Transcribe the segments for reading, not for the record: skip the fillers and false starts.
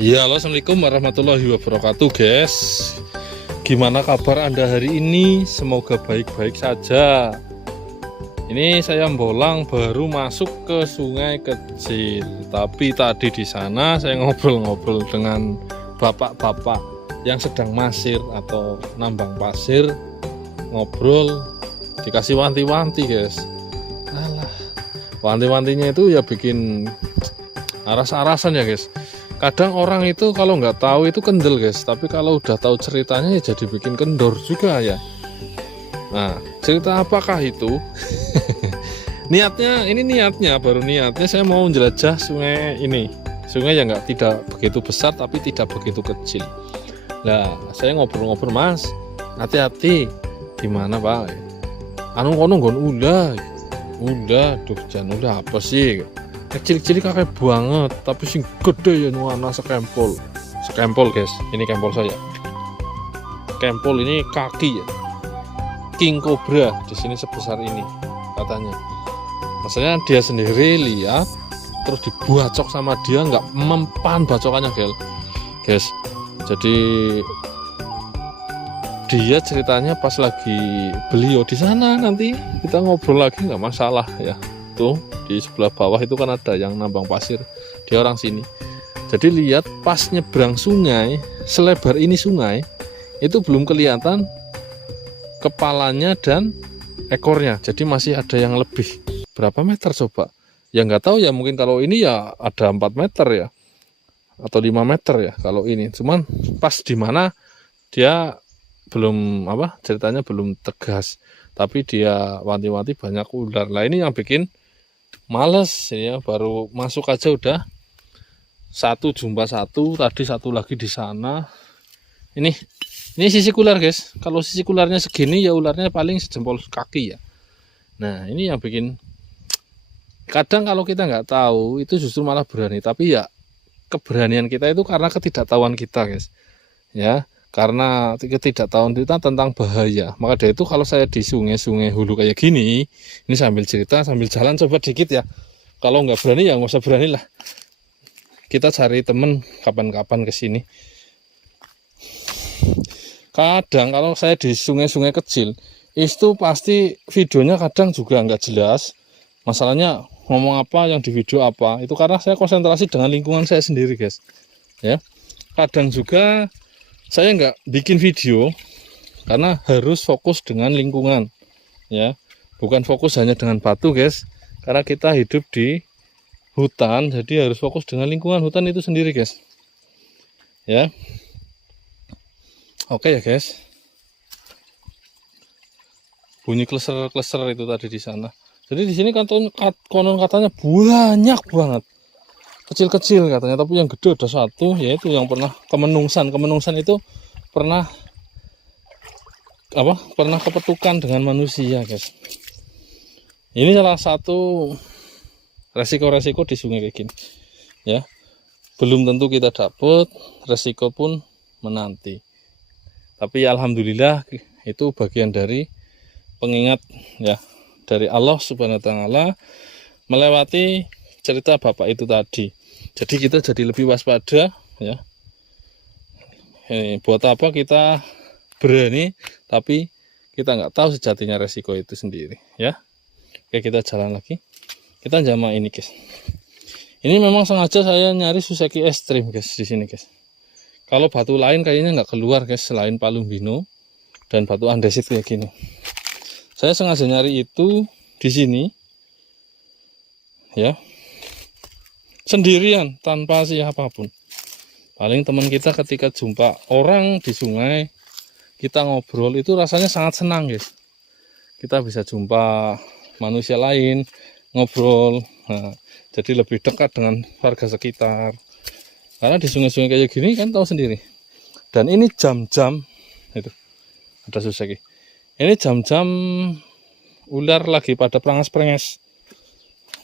Ya, halo, assalamualaikum warahmatullahi wabarakatuh, guys. Gimana kabar Anda hari ini? Semoga baik-baik saja. Ini saya Bolang baru masuk ke sungai kecil. Tapi tadi di sana saya ngobrol-ngobrol dengan bapak-bapak yang sedang masir atau nambang pasir. Ngobrol, dikasih wanti-wanti, guys. Alah, wanti-wantinya itu ya bikin aras-arasan ya, guys. Kadang orang itu kalau nggak tahu itu kendel, guys, tapi kalau udah tahu ceritanya ya jadi bikin kendor juga ya. Nah, cerita apakah itu? Niatnya baru niatnya saya mau jelajah sungai ini. Sungai yang tidak begitu besar tapi tidak begitu kecil. Nah, saya ngobrol-ngobrol, Mas, hati-hati. Gimana, Pak? Anu kono nggon udah, duh, jangan udah apa sih? Kecil-kecil kakek banget, tapi sing gede ya nuana sekempol, guys. Ini kempol saya. Kempol ini kaki ya, king cobra di sini sebesar ini katanya. Maksudnya dia sendiri lihat, terus dibacok sama dia, nggak mempan bacokannya, guys. Jadi dia ceritanya pas lagi beliau di sana, nanti kita ngobrol lagi nggak masalah ya. Tuh di sebelah bawah itu kan ada yang nambang pasir, dia orang sini. Jadi lihat pas nyebrang sungai, selebar ini sungai itu belum kelihatan kepalanya dan ekornya, jadi masih ada yang lebih. Berapa meter coba ya, nggak tahu ya, mungkin kalau ini ya ada 4 meter ya atau 5 meter ya kalau ini. Cuman pas di mana dia belum ceritanya belum tegas, tapi dia wanti-wanti banyak ular. Lah ini yang bikin males ya, baru masuk aja udah jumpa satu, tadi satu lagi di sana. Ini sisi ular, guys. Kalau sisi ularnya segini ya ularnya paling sejempol kaki ya. Nah, ini yang bikin kadang kalau kita nggak tahu itu justru malah berani, tapi ya keberanian kita itu karena ketidaktahuan kita, guys. Ya, karena ketidaktahuan kita tentang bahaya. Maka dari itu kalau saya di sungai-sungai hulu kayak gini, ini sambil cerita sambil jalan coba dikit ya. Kalau nggak berani ya nggak usah berani lah. Kita cari temen kapan-kapan ke sini. Kadang kalau saya di sungai-sungai kecil itu pasti videonya kadang juga nggak jelas. Masalahnya ngomong apa, yang di video apa, itu karena saya konsentrasi dengan lingkungan saya sendiri, guys. Ya, kadang juga saya nggak bikin video karena harus fokus dengan lingkungan ya, bukan fokus hanya dengan batu, guys, karena kita hidup di hutan, jadi harus fokus dengan lingkungan hutan itu sendiri, guys. Ya, oke ya, guys. Bunyi kleser-kleser itu tadi di sana. Jadi di sini kan konon katanya banyak banget kecil-kecil katanya, tapi yang gede ada satu, yaitu yang pernah kemenungsan itu pernah kepetukan dengan manusia, guys. Ini salah satu resiko-resiko di sungai kayak gini ya, belum tentu kita dapat, resiko pun menanti. Tapi ya, alhamdulillah itu bagian dari pengingat ya dari Allah Subhanahu wa taala melewati cerita bapak itu tadi. Jadi kita jadi lebih waspada ya. Buat apa kita berani tapi kita nggak tahu sejatinya resiko itu sendiri ya. Oke, kita jalan lagi. Kita jama ini, guys. Ini memang sengaja saya nyari Suseki Extreme, guys, di sini, guys. Kalau batu lain kayaknya nggak keluar, guys, selain Palumbino dan batu andesit kayak gini. Saya sengaja nyari itu di sini ya, sendirian tanpa siapapun. Paling teman kita ketika jumpa orang di sungai, kita ngobrol itu rasanya sangat senang, guys. Kita bisa jumpa manusia lain, ngobrol, nah, jadi lebih dekat dengan warga sekitar. Karena di sungai-sungai kayak gini kan tahu sendiri. Dan ini jam-jam itu ada Suseki. Ini jam-jam ular lagi pada perangas-perangas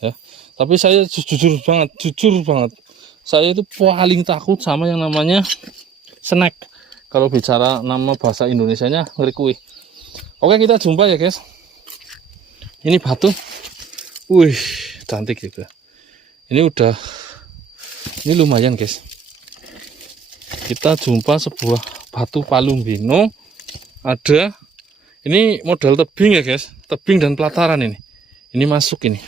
ya. Tapi saya jujur banget, saya itu paling takut sama yang namanya snack. Kalau bicara nama bahasa Indonesianya ngerikui. Oke, kita jumpa ya, guys. Ini batu, wih, cantik juga. Ini lumayan, guys. kita jumpa sebuah batu palumbino. Ada ini model tebing ya guys, tebing dan pelataran ini masuk ini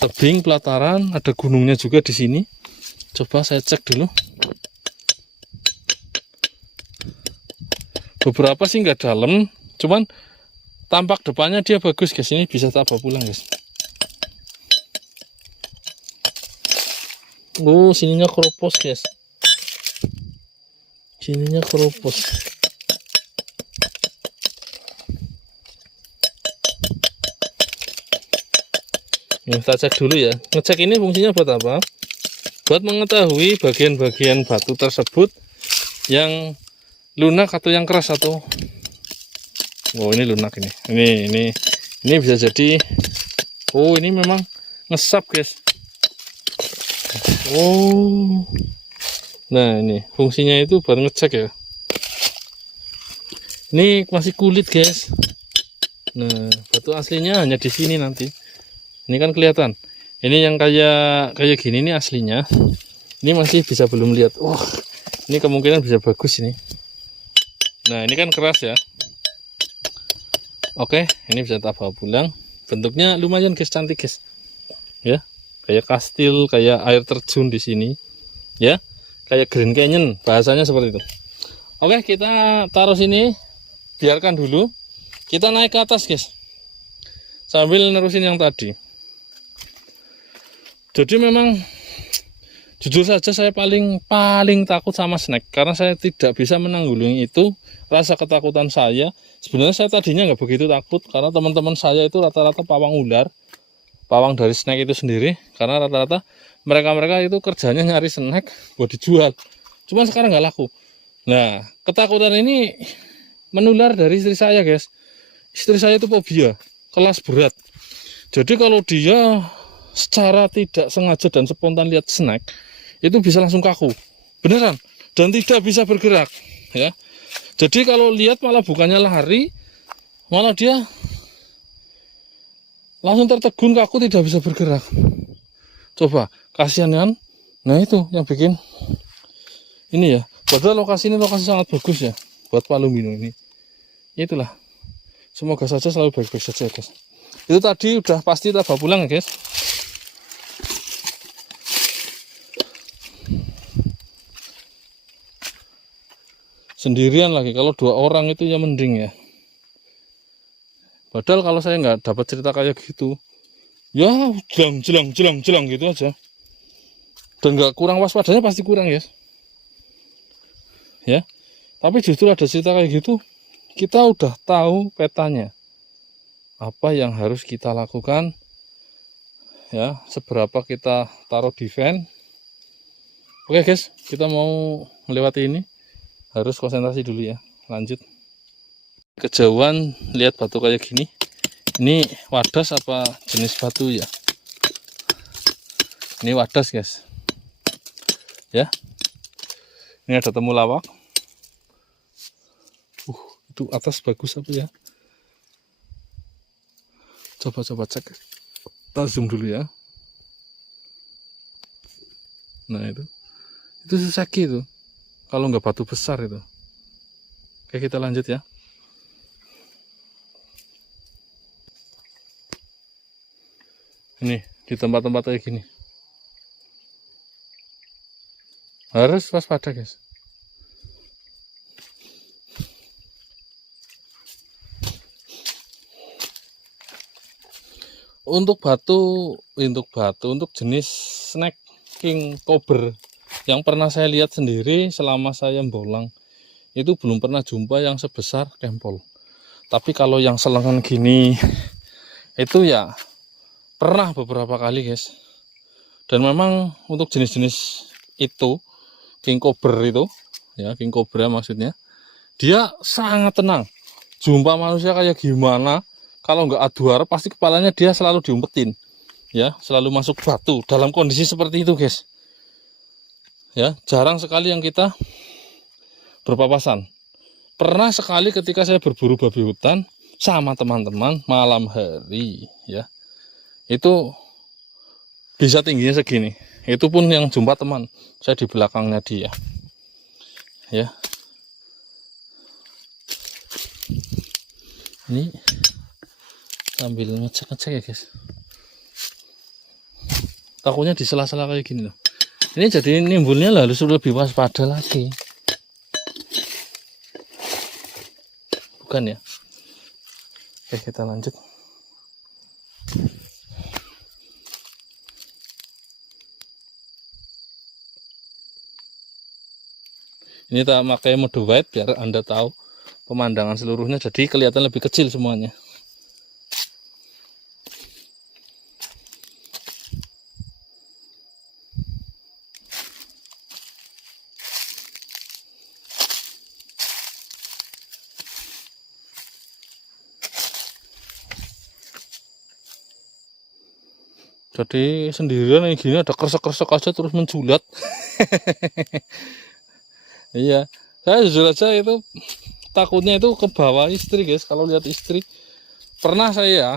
tebing pelataran, ada gunungnya juga di sini. Coba saya cek dulu. Beberapa sih nggak dalam, cuman tampak depannya dia bagus guys. Ini bisa tak bawa pulang guys. Oh, sininya keropos guys. Sininya keropos. Kita cek dulu ya. Ngecek ini fungsinya buat apa? Buat mengetahui bagian-bagian batu tersebut yang lunak atau yang keras atau ini lunak ini bisa jadi ini memang ngesap guys. Nah ini fungsinya itu buat ngecek ya. Ini masih kulit guys. Nah batu aslinya hanya di sini nanti. Ini kan kelihatan. Ini yang kayak gini ini aslinya. Ini masih bisa belum lihat. Wah, ini kemungkinan bisa bagus ini. Nah, ini kan keras ya. Oke, ini bisa tak bawa pulang. Bentuknya lumayan guys, cantik guys. Ya, kayak kastil, kayak air terjun di sini. Ya, kayak Grand Canyon, bahasanya seperti itu. Oke, kita taruh sini. Biarkan dulu. Kita naik ke atas guys. Sambil nerusin yang tadi. Jadi memang jujur saja saya paling takut sama snack karena saya tidak bisa menanggulangi itu. Rasa ketakutan saya sebenarnya saya tadinya nggak begitu takut karena teman-teman saya itu rata-rata pawang ular, pawang dari snack itu sendiri, karena rata-rata mereka itu kerjanya nyari snack buat dijual. Cuman sekarang nggak laku. Nah ketakutan ini menular dari istri saya guys. Istri saya itu fobia kelas berat. Jadi kalau dia secara tidak sengaja dan spontan lihat snack itu bisa langsung kaku beneran dan tidak bisa bergerak ya. Jadi kalau lihat malah bukannya lari, malah dia langsung tertegun kaku, tidak bisa bergerak. Coba kasihan kan. Nah itu yang bikin ini ya. Padahal lokasi ini lokasi sangat bagus ya buat palumbino ini. Itulah, semoga saja selalu baik-baik saja guys. Itu tadi udah pasti tak bawa pulang ya guys. Sendirian lagi, kalau 2 orang itu ya mending ya. Padahal kalau saya nggak dapat cerita kayak gitu, ya jelang gitu aja. Dan nggak kurang waspadanya pasti kurang ya. Ya, tapi justru ada cerita kayak gitu, kita udah tahu petanya. Apa yang harus kita lakukan, ya, seberapa kita taruh defense. Oke guys, kita mau melewati ini. Harus konsentrasi dulu ya. Lanjut. Kejauhan lihat batu kayak gini. Ini wadas apa jenis batu ya? Ini wadas guys. Ya. Ini ada temulawak. Itu atas bagus apa ya? Coba cek. Kita zoom dulu ya. Nah itu sesaki itu. Kalau nggak batu besar itu. Oke, kita lanjut ya. Ini di tempat-tempat kayak gini harus waspada guys. Untuk jenis snack king cobra yang pernah saya lihat sendiri selama saya bolang itu belum pernah jumpa yang sebesar kempol. Tapi kalau yang selengan gini itu ya pernah beberapa kali guys. Dan memang untuk jenis-jenis itu king cobra itu ya, king cobra maksudnya, dia sangat tenang. Jumpa manusia kayak gimana, kalau nggak adu arep pasti kepalanya dia selalu diumpetin ya, selalu masuk batu dalam kondisi seperti itu guys. Ya, jarang sekali yang kita berpapasan. Pernah sekali ketika saya berburu babi hutan sama teman-teman malam hari ya. Itu bisa tingginya segini. Itu pun yang jumpa teman saya di belakangnya dia. ya. Ini sambil ngecek-ngecek ya guys, takutnya di sela-sela kayak gini loh. Ini jadi nimbulnya harus lebih waspada lagi, bukan ya? Oke, kita lanjut. Ini tak pakai mode wide biar Anda tahu pemandangan seluruhnya, jadi kelihatan lebih kecil semuanya. Jadi sendirian yang gini ada kresek-kresek aja terus menculat. Iya, saya jujur aja itu takutnya itu ke bawah istri guys. Kalau lihat istri, pernah saya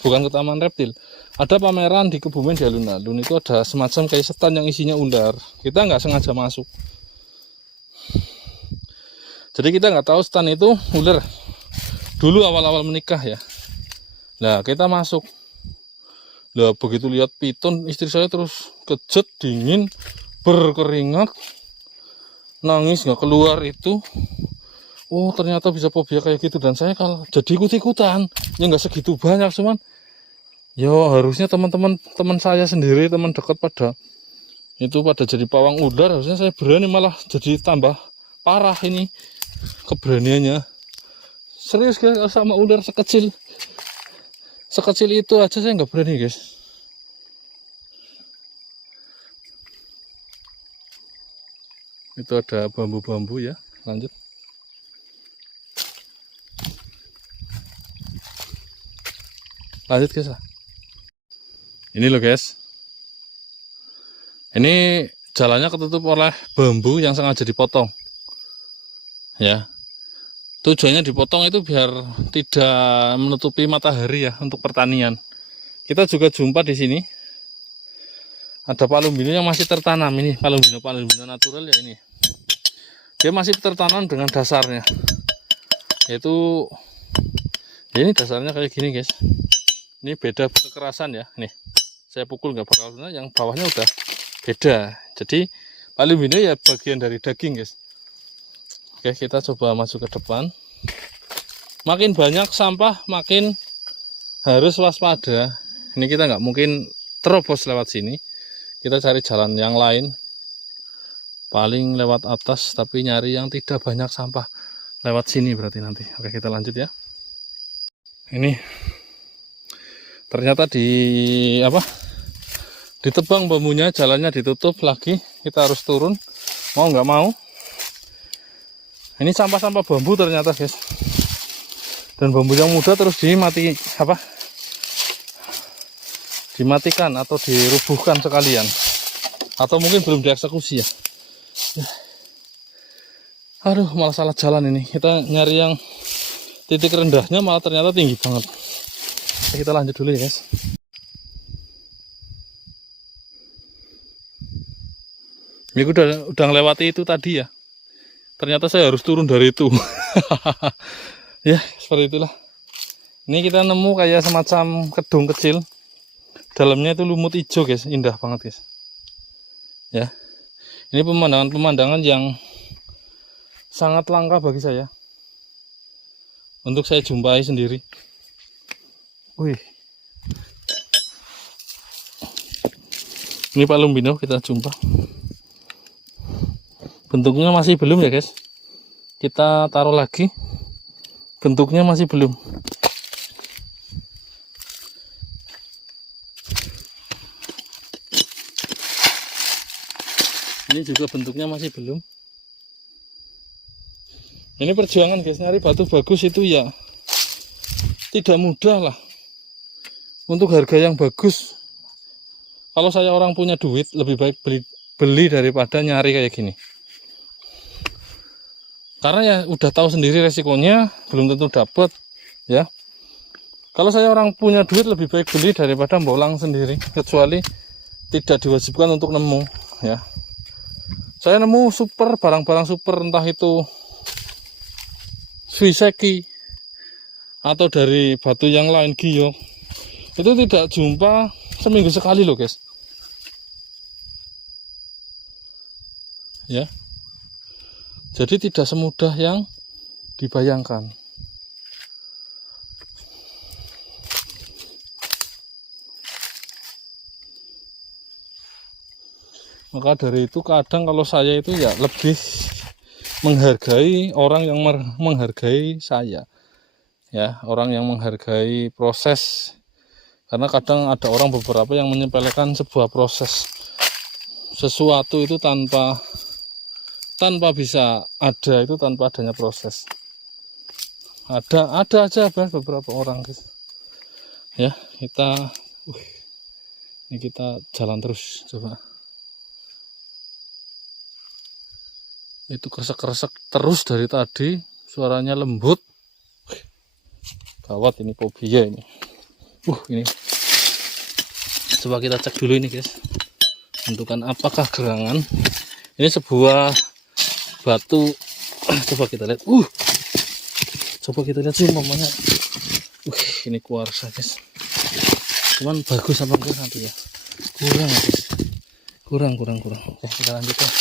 bukan ke taman reptil, ada pameran di Kebumen di alun-alun, itu ada semacam kayak stand yang isinya ular. Kita nggak sengaja masuk, jadi kita nggak tahu stand itu ular. Dulu awal-awal menikah ya, nah kita masuk. Lah begitu lihat piton, istri saya terus kejut, dingin, berkeringat, nangis nggak keluar itu. Oh ternyata bisa fobia kayak gitu, dan saya kalau jadi ikut-ikutan ya nggak segitu banyak, cuman yo harusnya teman saya sendiri, teman dekat pada jadi pawang ular, harusnya saya berani, malah jadi tambah parah ini keberaniannya. Serius guys, sama ular sekecil itu aja saya nggak berani guys. Itu ada bambu-bambu ya, lanjut. Lanjut guys lah. Ini loh guys, ini jalannya ketutup oleh bambu yang sengaja dipotong ya. Tujuannya dipotong itu biar tidak menutupi matahari ya, untuk pertanian. Kita juga jumpa di sini ada palumbino yang masih tertanam. Ini palumbino natural ya, ini dia masih tertanam dengan dasarnya, yaitu ya ini dasarnya kayak gini guys. Ini beda kekerasan ya, nih saya pukul nggak bakal kena, yang bawahnya udah beda. Jadi palumbino ya bagian dari daging guys. Oke, kita coba maju ke depan. Makin banyak sampah, makin harus waspada. Ini kita nggak mungkin terobos lewat sini. Kita cari jalan yang lain. Paling lewat atas, tapi nyari yang tidak banyak sampah. Lewat sini berarti nanti. Oke, kita lanjut ya. Ini ternyata ditebang bambunya, jalannya ditutup lagi. Kita harus turun, mau nggak mau. Ini sampah-sampah bambu ternyata guys, dan bambu yang muda terus dimatikan atau dirubuhkan sekalian, atau mungkin belum dieksekusi ya. Aduh, malah salah jalan ini. Kita nyari yang titik rendahnya malah ternyata tinggi banget. Kita lanjut dulu ya guys. Ini udah ngelewati itu tadi ya. Ternyata saya harus turun dari itu. Ya, seperti itulah. Ini kita nemu kayak semacam kedung kecil. Dalamnya itu lumut hijau guys, indah banget guys. Ya. Ini pemandangan yang sangat langka bagi saya, untuk saya jumpai sendiri. Wih. Ini palumbino kita jumpa. Bentuknya masih belum ya guys, kita taruh lagi, bentuknya masih belum. Ini juga bentuknya masih belum. Ini perjuangan guys, nyari batu bagus itu ya tidak mudah lah. Untuk harga yang bagus, kalau saya orang punya duit, lebih baik beli daripada nyari kayak gini. Karena ya udah tahu sendiri resikonya, belum tentu dapat ya. Kalau saya orang punya duit, lebih baik beli daripada bolang sendiri, kecuali tidak diwajibkan untuk nemu ya. Saya nemu super, barang-barang super, entah itu Swiseki atau dari batu yang lain, giok, itu tidak jumpa seminggu sekali loh guys. Ya, jadi tidak semudah yang dibayangkan. Maka dari itu kadang kalau saya itu ya lebih menghargai orang yang menghargai saya, ya, orang yang menghargai proses. Karena kadang ada orang beberapa yang menyepelekan sebuah proses, sesuatu itu tanpa bisa ada itu tanpa adanya proses. Ada aja beberapa orang guys. Ya, ini kita jalan terus coba. Itu kresek-kresek terus dari tadi, suaranya lembut. Gawat ini fobia ini. Ini. Coba kita cek dulu ini guys. Bentukan apakah gerangan? Ini sebuah batu. Coba kita lihat. Coba kita lihat sih mamanya. Ini kuarsa guys. Cuman bagus apa enggak nanti ya? Kurang guys. Kurang. Oke, kita lanjut ya.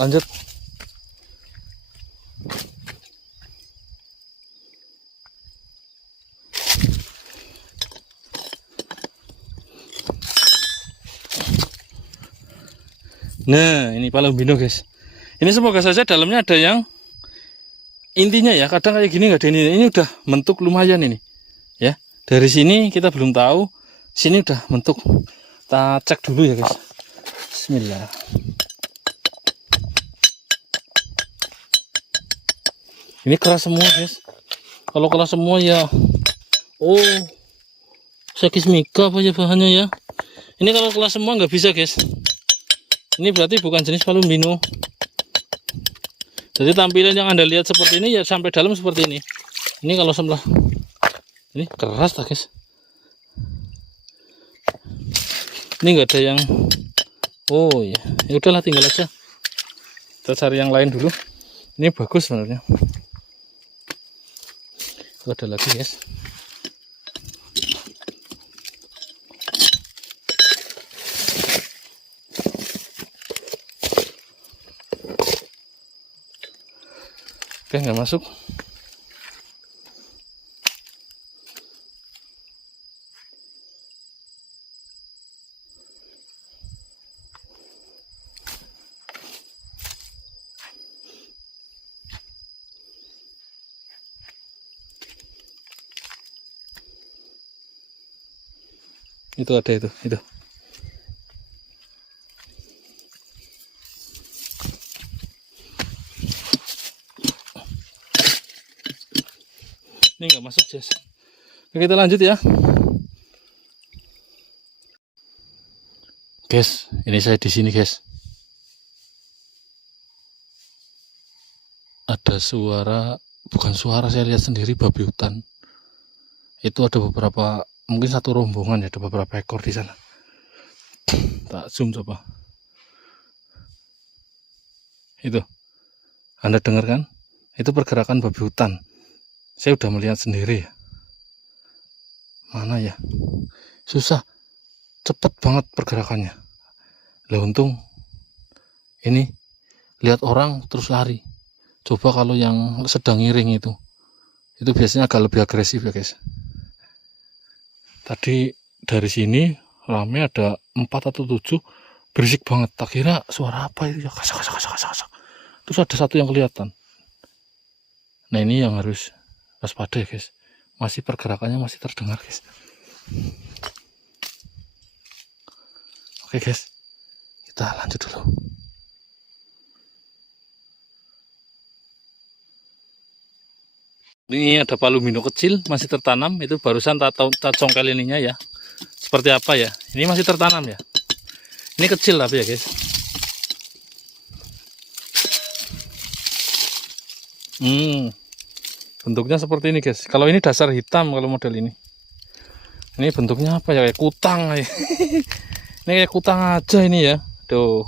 Lanjut. Nah, ini Palumbino guys. Ini semoga saja dalamnya ada yang intinya ya. Kadang kayak gini nggak ada ini udah bentuk lumayan ini. Ya, dari sini kita belum tahu. Sini udah bentuk. Kita cek dulu ya guys. Bismillah. Ini keras semua guys. Kalau keras semua ya, sekismika apa ya bahannya ya. Ini kalau keras semua nggak bisa guys. Ini berarti bukan jenis Palumbino. Jadi tampilan yang Anda lihat seperti ini ya sampai dalam seperti ini. Ini kalau sebelah ini keras tak guys. Ini nggak ada yang, ya udahlah tinggal aja. Kita cari yang lain dulu. Ini bagus sebenarnya. Ada lagi guys. Oke, nggak masuk. Itu ada itu. Ini nggak masuk guys. Oke, kita lanjut ya. Guys, ini saya di sini guys. Ada suara, bukan suara, saya lihat sendiri babi hutan. Itu ada beberapa, mungkin satu rombongan ya, ada beberapa ekor di sana. Tak zoom coba. Itu. Anda dengar kan? Itu pergerakan babi hutan. Saya udah melihat sendiri ya. Mana ya? Susah. Cepet banget pergerakannya. Lah untung ini lihat orang terus lari. Coba kalau yang sedang ngiring itu biasanya agak lebih agresif ya guys. Tadi dari sini rame ada 4 atau 7, berisik banget. Tak kira suara apa itu ya, kasak. Terus ada satu yang kelihatan. Nah ini yang harus waspada ya guys. Masih pergerakannya masih terdengar guys. Oke guys, kita lanjut dulu. Ini ada Palumbino kecil masih tertanam. Itu barusan tak congkel ininya ya. Seperti apa ya? Ini masih tertanam ya. Ini kecil tapi ya guys. Bentuknya seperti ini guys. Kalau ini dasar hitam kalau model ini. Ini bentuknya apa ya? Kayak kutang. Ini kayak kutang aja ini ya. Tuh.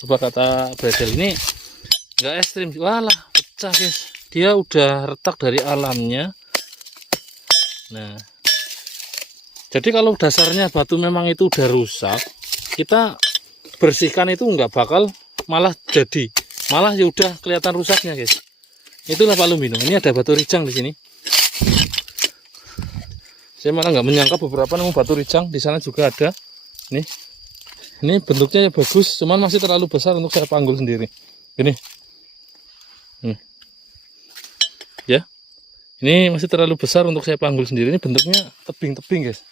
Coba kata Bredel ini nggak ekstrim. Walah, pecah guys. Dia udah retak dari alamnya. Nah, jadi kalau dasarnya batu memang itu udah rusak, kita bersihkan itu nggak bakal malah jadi, malah ya udah kelihatan rusaknya guys. Itulah aluminium. Ini ada batu rijang di sini. Saya malah nggak menyangka beberapa nemu batu rijang di sana juga ada. Nih, ini bentuknya ya bagus, cuman masih terlalu besar untuk saya panggul sendiri. Ini, ya. Ini masih terlalu besar untuk saya panggul sendiri. Ini bentuknya tebing-tebing guys.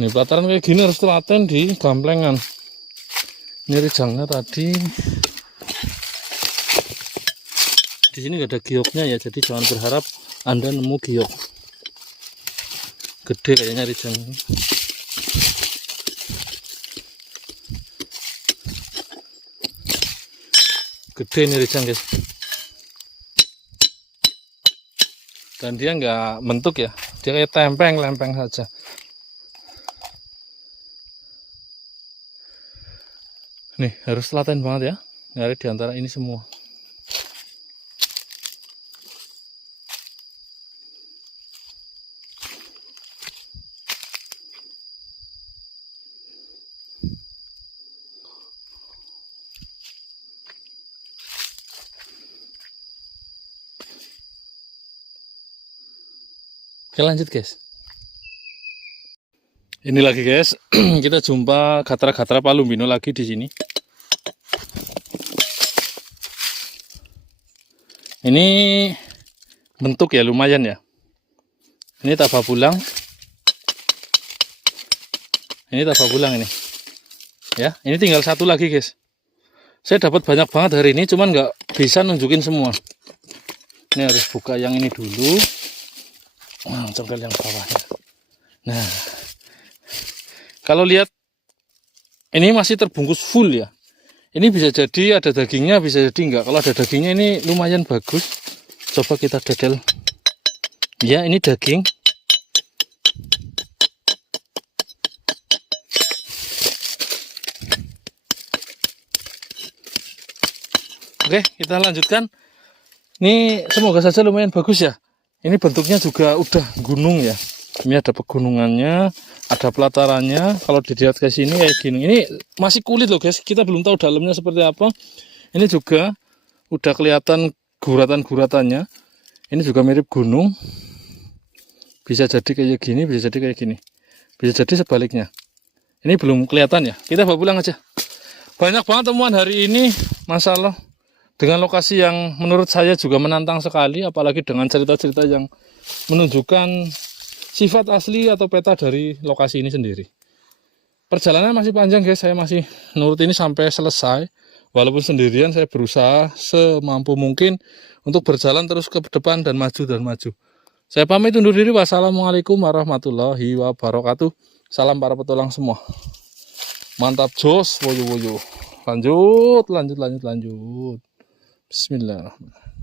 Ini pelataran kayak gini harus telaten di gamplengan. Ini rijangnya tadi. Di sini nggak ada gioknya ya, jadi jangan berharap Anda nemu giok. Gede kayaknya rijangnya. Gede ini rijang guys, dan dia nggak bentuk ya, dia kayak lempeng saja. Nih harus telaten banget ya, nyari di antara ini semua. Oke lanjut guys. Ini lagi guys, kita jumpa gatra-gatra palumino lagi di sini. Ini bentuk ya lumayan ya. Ini tababulang. Ini tababulang ini. Ya, ini tinggal satu lagi guys. Saya dapat banyak banget hari ini, cuman nggak bisa nunjukin semua. Ini harus buka yang ini dulu. Nah, congkel yang bawahnya. Nah, kalau lihat ini masih terbungkus full ya. Ini bisa jadi ada dagingnya, bisa jadi enggak. Kalau ada dagingnya ini lumayan bagus. Coba kita dedel. Ya, ini daging. Oke, kita lanjutkan. Ini semoga saja lumayan bagus ya. Ini bentuknya juga udah gunung ya. Ini ada pegunungannya, ada pelatarannya. Kalau dilihat ke sini kayak gini. Ini masih kulit loh guys. Kita belum tahu dalamnya seperti apa. Ini juga udah kelihatan guratan-guratannya. Ini juga mirip gunung. Bisa jadi kayak gini, bisa jadi kayak gini. Bisa jadi sebaliknya. Ini belum kelihatan ya. Kita bawa pulang aja. Banyak banget temuan hari ini, masalah. Dengan lokasi yang menurut saya juga menantang sekali, apalagi dengan cerita-cerita yang menunjukkan sifat asli atau peta dari lokasi ini sendiri. Perjalanan masih panjang guys, saya masih nurut ini sampai selesai. Walaupun sendirian, saya berusaha semampu mungkin untuk berjalan terus ke depan dan maju. Saya pamit undur diri. Wassalamualaikum warahmatullahi wabarakatuh. Salam para petualang semua. Mantap jos, woyo. Lanjut. Bismillahirrahmanirrahim.